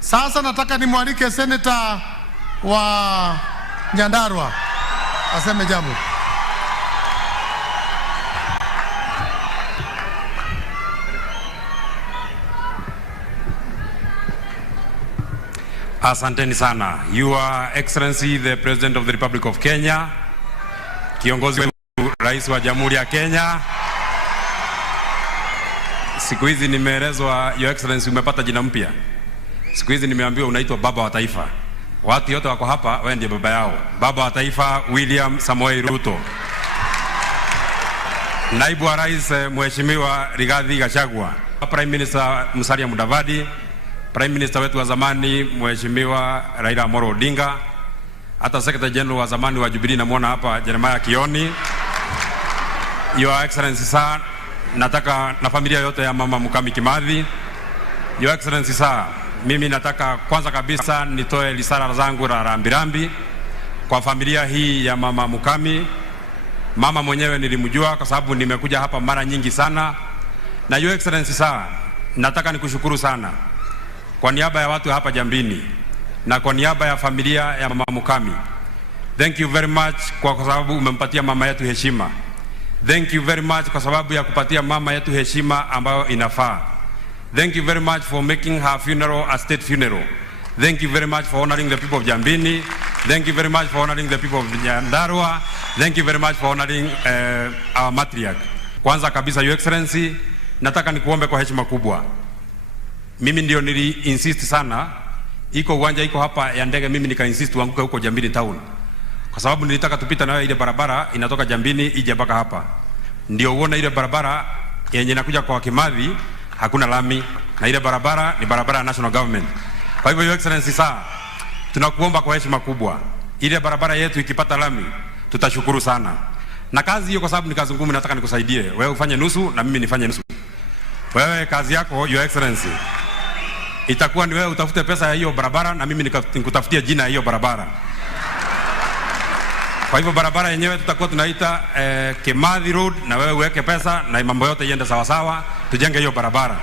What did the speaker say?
Sasa nataka nimwalike seneta wa Nyandarua aseme jambo. Asanteni sana. Your Excellency the President of the Republic of Kenya, kiongozi wetu Rais wa Jamhuri ya Kenya. Siku hizi nimeelezwa Your Excellency umepata jina mpya. Siku hizi nimeambiwa unaitwa baba wa taifa. Watu wote wako hapa wewe ndiye baba yao. Baba wa taifa William Samoei Ruto. Naibu wa Rais Mheshimiwa Rigathi Gachagua. Prime Minister Musalia Mudavadi. Prime Minister wetu wa zamani Mheshimiwa Raila Amolo Odinga. Hata Secretary General wa zamani wa Jubilee namuona hapa Jeremiah Kioni. Your Excellency sir, nataka na familia yote ya mama Mukami Kimathi. Your Excellency sir, mimi nataka kwanza kabisa nitoe risala zangu la rambirambi kwa familia hii ya mama Mukami. Mama mwenyewe nilimjua kwa sababu nimekuja hapa mara nyingi sana. Na Your Excellency sir, nataka nikushukuru sana kwa niaba ya watu hapa Jambini na kwa niaba ya familia ya mama Mukami. Thank you very much kwa sababu umempatia mama yetu heshima. Thank you very much kwa sababu ya kupatia mama yetu heshima ambayo inafaa. Thank you very much for making her funeral a state funeral. Thank you very much for honoring the people of Jambini. Thank you very much for honoring the people of Nyandarua. Thank you very much for honoring our matriarch. Kwanza kabisa Your Excellency, nataka nikuombe kwa heshima kubwa. Mimi ndio nili insist sana, iko uwanja iko hapa ya ndege, mimi nika insist uanguke huko Jambini town. Kwa sababu nilitaka tupita nayo ile barabara inatoka Jambini ije mpaka hapa. Ndio uone ile barabara yenye inakuja kwa Kimathi hakuna lami, na ile barabara ni barabara ya national government. Kwa hivyo Your Excellency sir, tunakuomba kwa heshima kubwa, ile barabara yetu ikipata lami tutashukuru sana. Na kazi hiyo kwa sababu ni kazi ngumu, nataka nikusaidie. Wewe ufanye nusu na mimi nifanye nusu. Wewe kazi yako Your Excellency itakuwa ni wewe utafute pesa ya hiyo barabara na mimi nikutafutia jina ya hiyo barabara. Kwa hivyo barabara yenyewe tutakuwa tunaita Kimathi Road, na wewe uweke pesa na mambo yote iende sawa sawa, tujenge hiyo barabara.